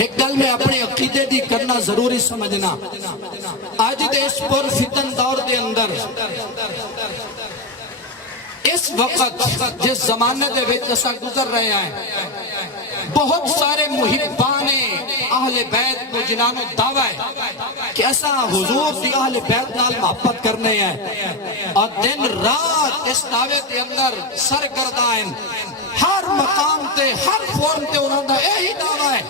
ایک گل میں اپنے عقیدے دی کرنا ضروری سمجھنا. آج دے اس پر فتن دور دے اندر اس وقت جس زمانے دے وچ اساں گزر رہے ہیں بہت سارے محبان اہل بیت کو جنانو دعویٰ ہے کہ ایسا حضور دی اہل بیت نال محبت کرنے ہیں اور دن رات اس دعوے کے اندر سرگردائن ہر مقام تے ہر فورم تے انہوں نے یہی دعویٰ ہے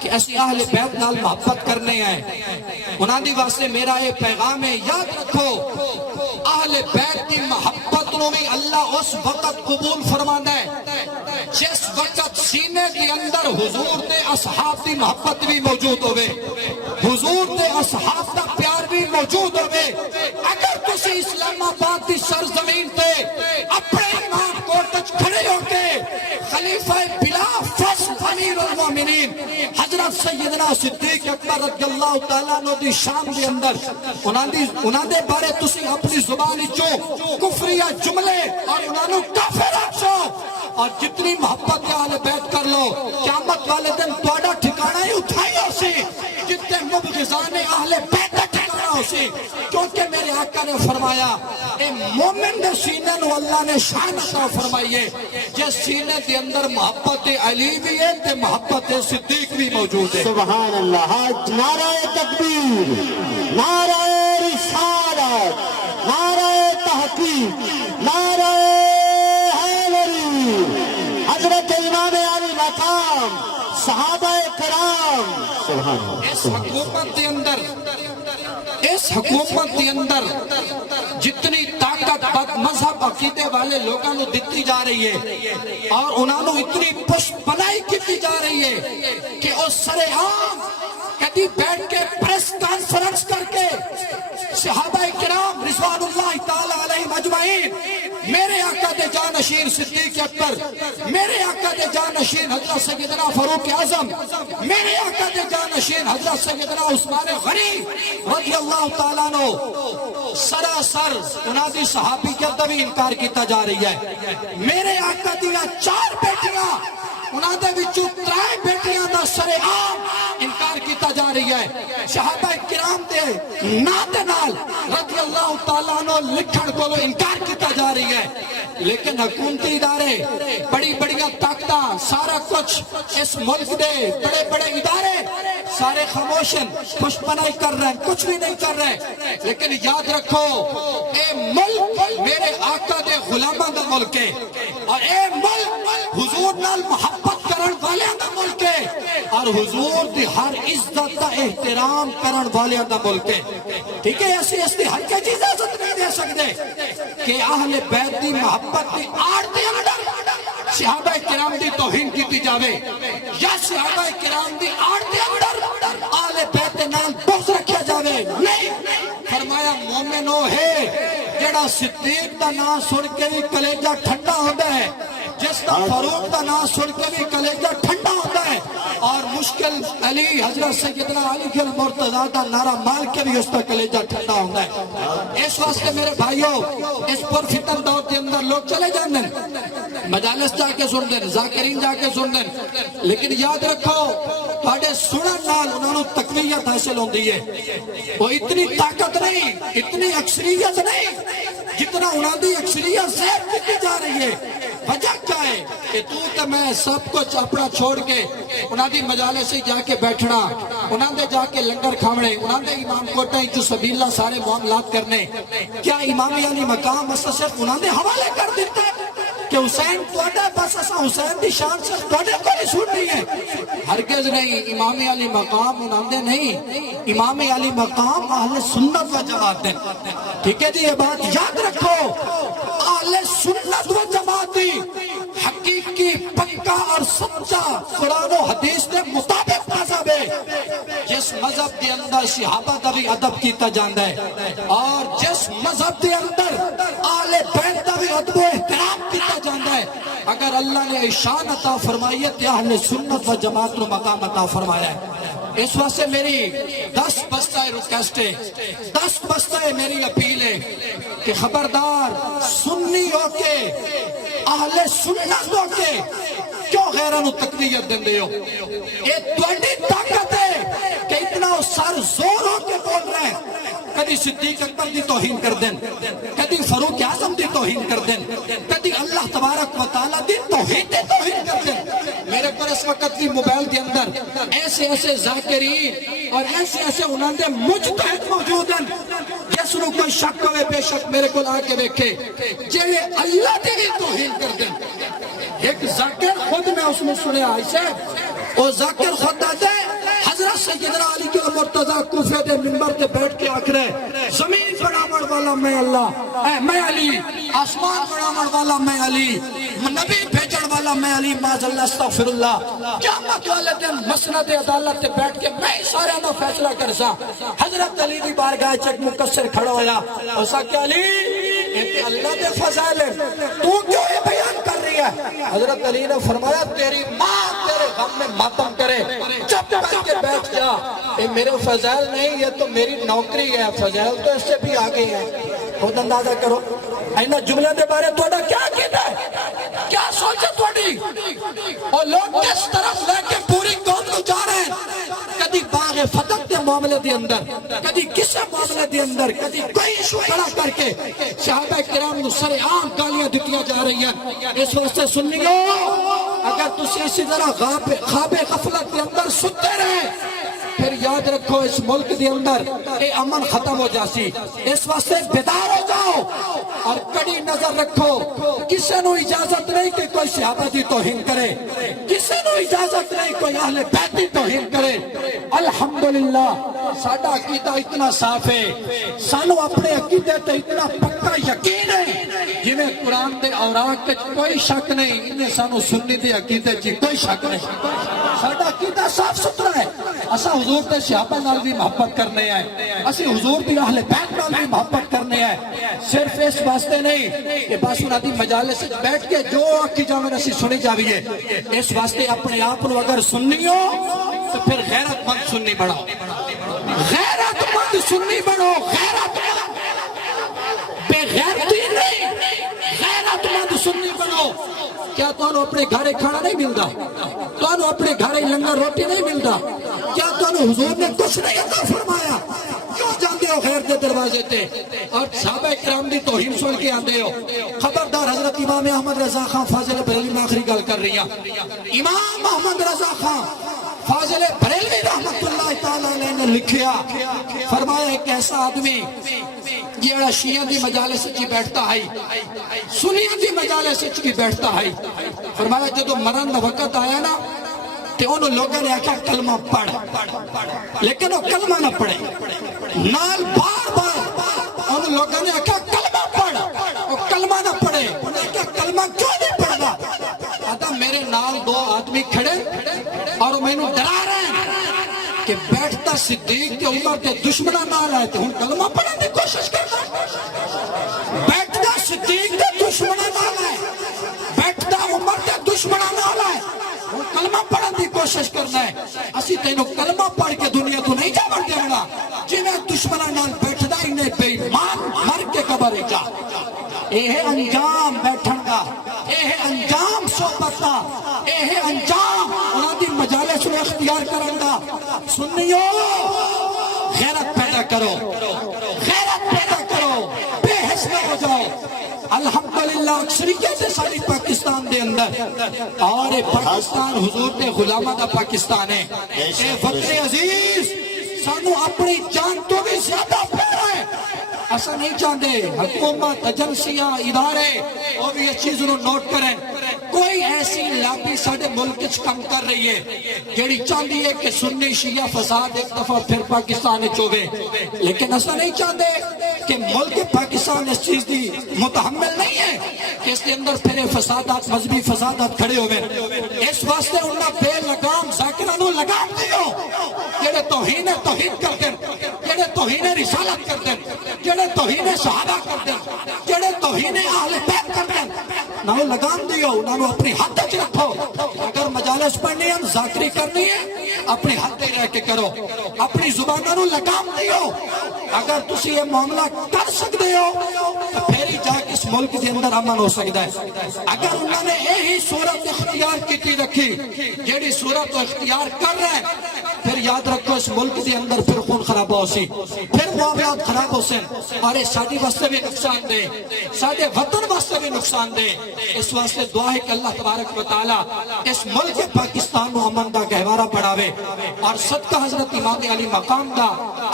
کہ ایسی اہل بیت نال محبت کرنے ہیں. انہوں دی واسطے میرا یہ پیغام ہے، یاد رکھو اہل بیت کی محبت نو بھی اللہ اس وقت قبول فرمانا ہے جس وقت سینے کے اندر حضور دے اصحاب دی محبت بھی موجود ہوئے، حضور دے اصحاب دا پیار بھی موجود ہوئے. اگر تسی اسلام آباد دی سرزمین تے اپنے امام کوٹ وچ کھڑے ہو کے خلیفہ بلا فصل امیر المومنین حضرت سیدنا صدیق اکبر رضی اللہ تعالیٰ عنہ دی شان دے اندر انہاں دے بارے تسی اپنی زبانی چوں کفریہ جملے اور انہاں نو کافر آکھو اور جتنی محبت یا اہل بیت کر لو، قیامت والے دن تواڈا ٹھکانہ ہی اٹھائی ہو سی جتنے مبغضان اہل بیت کا ٹھکانہ ہو سی. کیونکہ میرے آقا نے فرمایا اے مومن دے سینے نو اللہ نے شان عطا فرمائیے جس سینے دے اندر محبت علی بھی ہے تے محبت صدیق بھی موجود ہے. سبحان اللہ. نعرہ تکبیر، نعرہ رسالت، نعرہ تحقیق، نعرہ حیدری، حضرت امام علی مقام، صحابہ کرام. سبحان اللہ. اس حکومت کے اندر جتنی طاقت بد مذہب عقیدے والے لوگوں کو دیتی جا رہی ہے اور انہوں نے اتنی پشت پناہی کی جا رہی ہے کہ وہ سرعام کدی بیٹھ کے پریس کانفرنس کر کے صحابہ کرام رضوان اللہ تعالی علیہم اجمعین، میرے آقا دے جانشین صدیق اکبر، میرے آقا دے جانشین حضرت سیدنا فاروق اعظم، میرے آقا دے جانشین حضرت سیدنا عثمان غنی رضی اللہ تعالیٰ عنہ، سراسر انہاں دی صحابیت دا بھی انکار کیتا جا رہی ہے. میرے آقا دیا 4 بیٹیاں انہاں دے وچوں 3 بیٹیاں دا سرعام انکار کیتا جا رہی ہے. صحابہ کرام دے نام دے نال رضی اللہ تعالیٰ عنہ لکھن کو انکار کیتا جا رہی ہے. لیکن حکومتی ادارے، بڑی بڑیاں طاقتاں، سارا کچھ اس ملک دے بڑے بڑے ادارے سارے خاموشن پشت پناہی کر رہے ہیں، کچھ بھی نہیں کر رہے. لیکن یاد رکھو اے ملک میرے آقا دے غلاماں دا ملک ہے اور اے ملک حضور نال محبت کرن والیاں دا ملک ہے اور حضور دی ہر عزت دا احترام کرن والیاں دا ملک ہے. ٹھیک ہے، ایسی ایسی ہر کوئی چیز اجازت نہیں دے سکتے کہ اہل بیت دی محبت دی آڑ دے اندر صحابہ کرام دی توہین کیتی جاوے یا صحابہ کرام دی آڑ دے اندر اہل بیت نال بغض رکھیا جاوے. نہیں، فرمایا مومن وہ ہے جڑا صدیق دا نام سن کے بھی کلیجہ ٹھنڈا ہوتا ہے، جس دا فاروق دا نام سن کے بھی کلیجہ ٹھنڈا ہوتا ہے اور مشکل علی حضرت سیدنا علی کے مرتضیٰ دا نعرہ مال کے بھی اس کا کلیجہ ٹھنڈا ہوتا ہے. اس واسطے میرے بھائیوں اس پر فتن دور کے اندر لوگ چلے جاندے مجالس جا کے سن دیں، ذاکرین جا کے سن دیں، لیکن یاد رکھو تھوڑے سنن نال انہوں نے تقویت حاصل ہوندی ہے. وہ اتنی طاقت نہیں، اتنی اکثریت نہیں جتنا انہوں نے اکثریت زہر کی جا رہی ہے. وجہ کیا ہے کہ تو میں سب کچھ اپنا چھوڑ کے انہوں نے مجالے سے جا کے بیٹھنا، انہوں نے جا کے لنگر کھاونے، انہوں نے امام کوٹیں جو سبیلہ سارے معاملات کرنے. کیا امام علی مقام بس صرف انہوں نے حوالے کر دیتا ہے کہ حسین توڑا بس اسا حسین دی شان سے توڑے کوئی سن نہیں ہے؟ ہرگز نہیں. امام علی مقام انہوں نے نہیں، امام علی مقام اہل سنت و جماعت ہے. ٹھیک ہے جی، یہ بات یاد رکھو، اہل سنت و جماعت دی حقیقی پکا اور سچا قرآن و حدیث کے مطابق مذہب ہے جس مذہب کے اندر صحابہ کا بھی ادب کیتا جاندہ ہے اور جس مذہب کے اندر آل بیت کا بھی ادب و احترام کیتا جاندہ ہے. اگر اللہ نے شان عطا فرمائی ہے تو اہل سنت و جماعت کو مقام عطا فرمایا ہے. اس واسطے میری 10 بستہ ریکویسٹ ہے، 10 بستہ میری اپیل ہے کہ خبردار سنی ہو کے اہل سنت ہو کے، کیوں غیراں نو تقویت دیندے ہو. یہ تہاڈی طاقت ہے کہ اتنا سر زور ہو کے بول رہے ہیں. کدی صدیق اکبر دی توہین کر دین, کدی فاروق اعظم دی توہین کر دین, کدی اللہ تبارک و تعالی دی توہین کر دین. میرے پر اس وقت بھی موبائل کے اندر ایسے ایسے ذاکرین اور ایسے ایسے انہوں نے مجتہد موجود ہیں جس نو کوئی شک ہوئے بے شک میرے کو آ کے دیکھے جی اللہ دی بھی توہین کر دیں. ایک ذاکر خود میں اس میں سنیا ایسے وہ ذاکر خود آتے حضرت سیدنا علی کے مرتضی کوفے دے منبر تے بیٹھ کے آکھ رہے زمین بناون والا میں اللہ, میں علی, آسمان بناون والا میں علی, نبی بھیجن والا میں علی, معاذ اللہ استغفر اللہ. قیامت والے دن مسند عدالت تے بیٹھ کے میں سارے دا فیصلہ کرسا. حضرت علی دی بارگاہ چ ایک مقصر کھڑا ہویا, اسا کہ علی یہ اللہ دے فضائل ہے, تو کیوں یہ بیان کر رہی ہے؟ حضرت علی نے فرمایا تیری ماں تیرے غم میں ماتم کرے, چپ کر کے بیٹھ جا. یہ میرے فضائل نہیں, یہ تو میری نوکری ہے. فضائل تو اس سے بھی آگے ہیں. خود اندازہ کرو اینا جملے دے بارے توڑا کیا کہتا ہے, کیا سوچے توڑی, اور لوگ کس طرف لے کے پوری قوم کو جا رہے ہیں. کدی باغ فتح کے معاملے دے اندر, کدی کسے معاملے دے اندر, کدی کوئی ایشو کھڑا کر کے صحابہ کرام نو سر عام گالیاں دتیاں جا رہی ہیں. اس واسطے سنیو اگر تسی اسی طرح خواب غفلت کے اندر ستے رہے پھر یاد رکھو اس ملک دے اندر اے امن ختم ہو جاسی. اس واسطے بیدار ہو جاؤ اور کڑی نظر رکھو. کسی نو اجازت نہیں کہ کوئی صحابہ دی توہین کرے, کسی نو اجازت نہیں کوئی اہل بیت دی توہین کرے. الحمدللہ ساڈا عقیدہ اتنا صاف ہے, سانو اپنے عقیدے تے اتنا پکا یقین ہے جی میں قرآن دے اوراق تے کوئی شک نہیں, انہیں سانو سنی دے عقیدے چی کوئی شک نہیں. ساڈا عقیدہ صاف ستھرا ہے. اسا حضور تے صحابہ نال بھی محبت کرنے آئے, اسی حضور دی اہل بیت نال بھی محبت کرنے آئے. صرف اس واسطے نہیں کہ بس انہاں دی مجالس وچ بیٹھ کے جو آکھی جاویں اسی سنی جاویے. اس واسطے اپنے آپ نو اگر سننی ہو تو پھر غیرت مند سنی بڑھو, غیرت مند سنی بڑھو. غیرت مند بے غیرتی نہیں, غیرت مند سنی بڑھو. کیا تانوں اپنے گھرے کھانا نہیں ملتا, تانوں اپنے گھرے لنگر روٹی نہیں ملتا, کیا تانوں حضور نے کچھ نہیں عطا فرمایا, کیوں جاندے ہو غیر دے دروازے تے اور صحابہ کرام دی توہین سن کے آندے ہو؟ خبردار حضرت امام احمد رضا خان فاضل بریلوی میں آخری گل کر رہی ہیں. امام احمد رضا خان فاضل بریلوی رحمت اللہ تعالیٰ علیہ نے لکھیا, فرمایا ایک ایسا آدمی جیڑا شیعہ دی مجالس چی بیٹھتا ہے, سنیہ دی مجالس چی بیٹھتا ہے, فرمایا جدو مرن دا وقت آیا نا تے انہوں لوگوں نے آکھا کلمہ پڑھ, لیکن وہ کلمہ نہ پڑھے. نال بار بار انہوں لوگوں نے آکھا کلمہ پڑھ, وہ کلمہ نہ پڑھے. انہوں نے کہا کلمہ کیوں نہیں پڑھنا؟ آتا میرے نال دو آدمی کھڑے اور میں انہوں ڈرا رہے ہیں کہ بیٹھتا صدیق کے عمر کے دشمنہ نال آئے تھے, ہن کلمہ پڑھنے کی کوشش کرنا. بیٹھتا صدیق کے دشمنہ نال آئے, بیٹھتا عمر کے دشمنہ نال آئے, ہن کلمہ پڑھنے کی کوشش کرنا ہے. اسی تینوں کلمہ پڑھ کے دنیا تو نہیں جا بڑھ دینا, جنہیں دشمنہ نال بیٹھدا انہیں بے ایمان مر کے قبر جا. یہ ہے انجام بیٹھن کا, یہ ہے انجام صحبت کا, یہ ہے انجام انہاں دی مجالس میں اختیار کرن دا. سنیو غیرت پیدا کرو, غیرت پیدا کرو, بے حس نہ ہو جاؤ. الحمدللہ اکثریت ہے ساری پاکستان دے اندر, اور پاکستان حضور دے غلامہ دا پاکستان ہے. اے وطن عزیز سانو اپنی جان تو بھی زیادہ پیارا ہے. ایسا نہیں چاہتے حکومت ایجنسیاں ادارے وہ بھی اس چیز نو نوٹ کریں. کوئی ایسی لابی ساڑھے ملک کم کر رہی ہے جیڑی چاہتی ہے کہ سنی شیعہ فساد ایک دفعہ پھر پاکستان چوبے, لیکن ایسا نہیں چاہتے کہ ملک پاکستان اس چیز دی متحمل نہیں ہے کہ اس کے اندر پھر فسادات مذہبی فسادات کھڑے ہوئے. اس واسطے انہاں بے لگام ذاکرانوں لگام دیو جیڑے توہین کر دیں, جیڑے توہین رسالت کر دیں, جیڑے توہین صحابہ کر دیں, جیڑے توہین اہل بیت کر دیں, نہ لگام دیو, نہ اپنی حد تک رکھو. اگر مجالس پڑھنی ہے ذاکری کرنی ہے اپنی حد تک رہ کے کرو, اپنی زبانوں لگام دیو. اگر تسی یہ معاملہ کر سکتے ہو تو پھر ہی جا کے اس ملک کے اندر امن ہو سکتا ہے. اگر انہوں نے یہی صورت اختیار کی رکھی جیڑی صورت اختیار کر رہے ہیں پھر یاد رکھو اس ملک کے اندر پھر خون خراب ہو سی, پھر معاملات خراب ہو سن اور یہ ساری واسطے بھی نقصان دے, سارے وطن واسطے بھی نقصان دے. اس واسطے دعا ہے کہ اللہ تبارک و تعالی اس ملک پاکستان کو امن دا گہوارہ بڑھاوے اور صدقہ حضرت امام علی مقام دا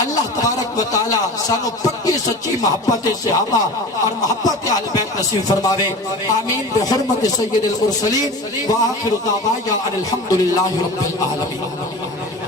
اللہ تبارک و تعالی سانو پکی سچی محبت صحابہ اور محبت اہل بیت نصیب فرماوے. آمین بحرمت سید المرسلین وآخر دعوانا ان الحمدللہ رب العالمین.